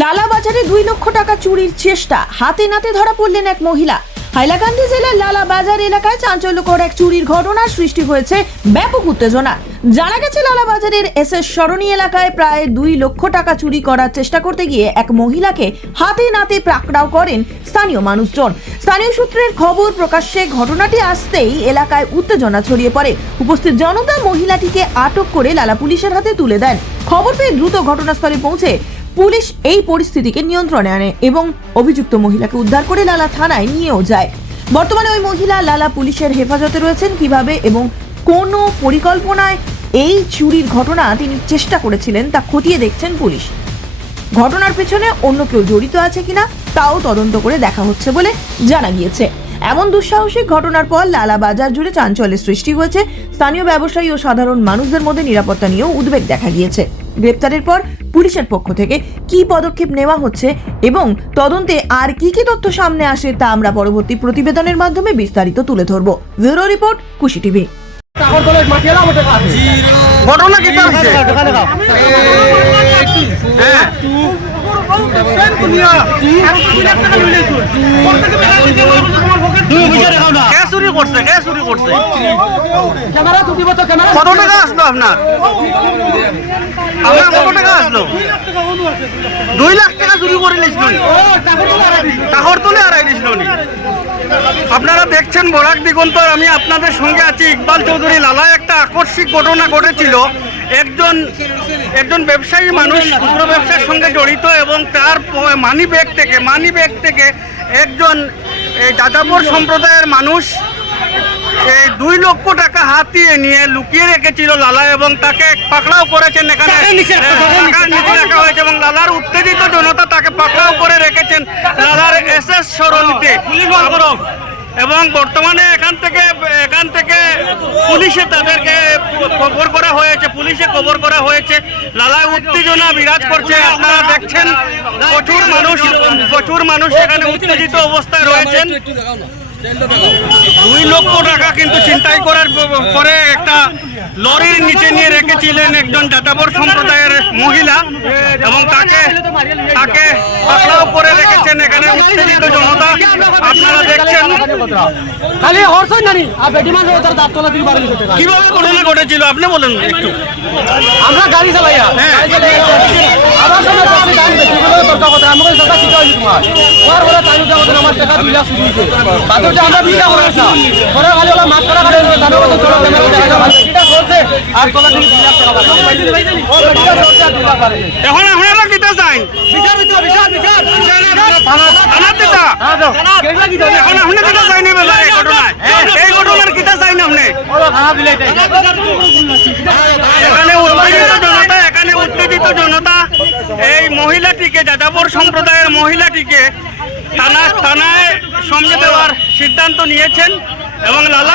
লালাবাজারে 2 লক্ষ টাকা চুরির চেষ্টা, হাতে নাতে ধরা পড়লেন এক মহিলা। হাইলাকান্দি জেলার লালাবাজার এলাকায় চাঞ্চল্যকর এক চুরির ঘটনার সৃষ্টি হয়েছে ব্যাপক উত্তেজনা। জানা গেছে লালাবাজারের এসএস সরণি এলাকায় প্রায় 2 লক্ষ টাকা চুরি করার চেষ্টা করতে গিয়ে এক মহিলাকে হাতে নাতে পাকড়াও করেন স্থানীয় মানুষজন। স্থানীয় সূত্রের খবর প্রকাশ্যে ঘটনাটি আসতেই এলাকায় উত্তেজনা ছড়িয়ে পড়ে। উপস্থিত জনতা মহিলাটিকে আটক করে লালা পুলিশের হাতে তুলে দেন। খবর পেয়ে দ্রুত ঘটনাস্থলে পৌঁছে পুলিশ এই পরিস্থিতিকে নিয়ন্ত্রণে আনে এবং অভিযুক্ত মহিলাকে উদ্ধার করে লালা থানায় নিয়েও যায়। বর্তমানে ওই মহিলা লালা পুলিশের হেফাজতে রয়েছেন। কিভাবে এবং কোন পরিকল্পনায় এই চুরির ঘটনা তিনি চেষ্টা করেছিলেন তা খতিয়ে দেখছেন পুলিশ। ঘটনার পেছনে অন্য কেউ জড়িত আছে কিনা তাও তদন্ত করে দেখা হচ্ছে বলে জানা গিয়েছে। এমন দুঃসাহসিক ঘটনার পর লালা বাজার জুড়ে চাঞ্চল্যের সৃষ্টি হয়েছে। স্থানীয় ব্যবসায়ী ও সাধারণ মানুষদের মধ্যে নিরাপত্তা নিয়েও উদ্বেগ দেখা গিয়েছে। গ্রেপ্তারের পর পুলিশের পক্ষ থেকে কি পদক্ষেপ নেওয়া হচ্ছে এবং তদন্তে আর কি কি তথ্য সামনে আসে তা আমরা পরবর্তী প্রতিবেদনের মাধ্যমে বিস্তারিত তুলে ধরব। ব্যুরো রিপোর্ট, খুশি টিভি। ঘটনা কি হয়েছে? কত টাকা আসলো আপনার? কত টাকা আসলো? 2 লাখ টাকা চুরি করে নিয়েছিল। টাকার তোলে হারাই দিয়েছিল। আপনারা দেখছেন বরাক দিগন্তর, আমি আপনাদের সঙ্গে আছি। ইকবাল চৌধুরী লালায় একটা আকস্মিক ঘটনা ঘটেছিল। একজন ব্যবসায়ী মানুষ খুচরো ব্যবসার সঙ্গে জড়িত এবং তার মানি ব্যাগ থেকে একজন যাযাবর সম্প্রদায়ের মানুষ 2 লক্ষ টাকা হাতিয়ে নিয়ে লুকিয়ে রেখেছিল লালা এবং তাকে পাকড়াও করেছেন। এখানে নিচে রাখা হয়েছে এবং লালার উত্তেজিত জনতা তাকে পাকড়াও করে রেখেছেন লালার এসএস সরণিতে। এবং বর্তমানে এখান থেকে পুলিশে তাদেরকে খবর করা হয়েছে। লালায় উত্তেজনা বিরাজ করছে। আপনারা দেখছেন প্রচুর মানুষ এখানে উত্তেজিত অবস্থায় রয়েছেন। 2 লক্ষ টাকা কিন্তু ছিনতাই করার পরে একটা লরির নিচে নিয়ে রেখেছিলেন একজন যাযাবর সম্প্রদায়ের মহিলা এবং তাকে পাকড়াও করে রেখেছেন এখানে উত্তেজিত জনতা। আপনারা দেখছেন কিভাবে ঘটনা ঘটেছিল আপনি বলেন একটু। আমরা গাড়ি চালাই এখন আপনারা কিটা চাই? এখন আপনি কিটা চাইনি এই ঘটনার কিটা চাইনি আপনি? এখানে উত্তেজিত জনতা এই মহিলাটিকে, যাযাবর সম্প্রদায়ের মহিলাটিকে থানায় সঙ্গে দেওয়ার সিদ্ধান্ত নিয়েছেন এবং লালা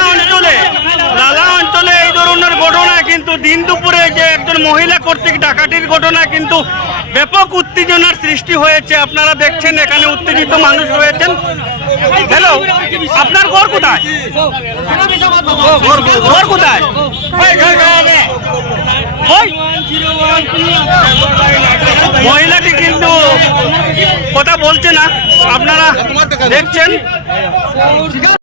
অঞ্চলে এই ধরনের ঘটনায় কিন্তু দিন দুপুরে যে একজন মহিলা কর্তৃক ডাকাতির ঘটনা কিন্তু ব্যাপক উত্তেজনার সৃষ্টি হয়েছে। আপনারা দেখছেন এখানে উত্তেজিত মানুষ রয়েছেন। হ্যালো, আপনার ঘর কোথায়? ঘর কোথায়? মহিলাটি কিন্তু কথা বলছে না, আপনারা দেখছেন।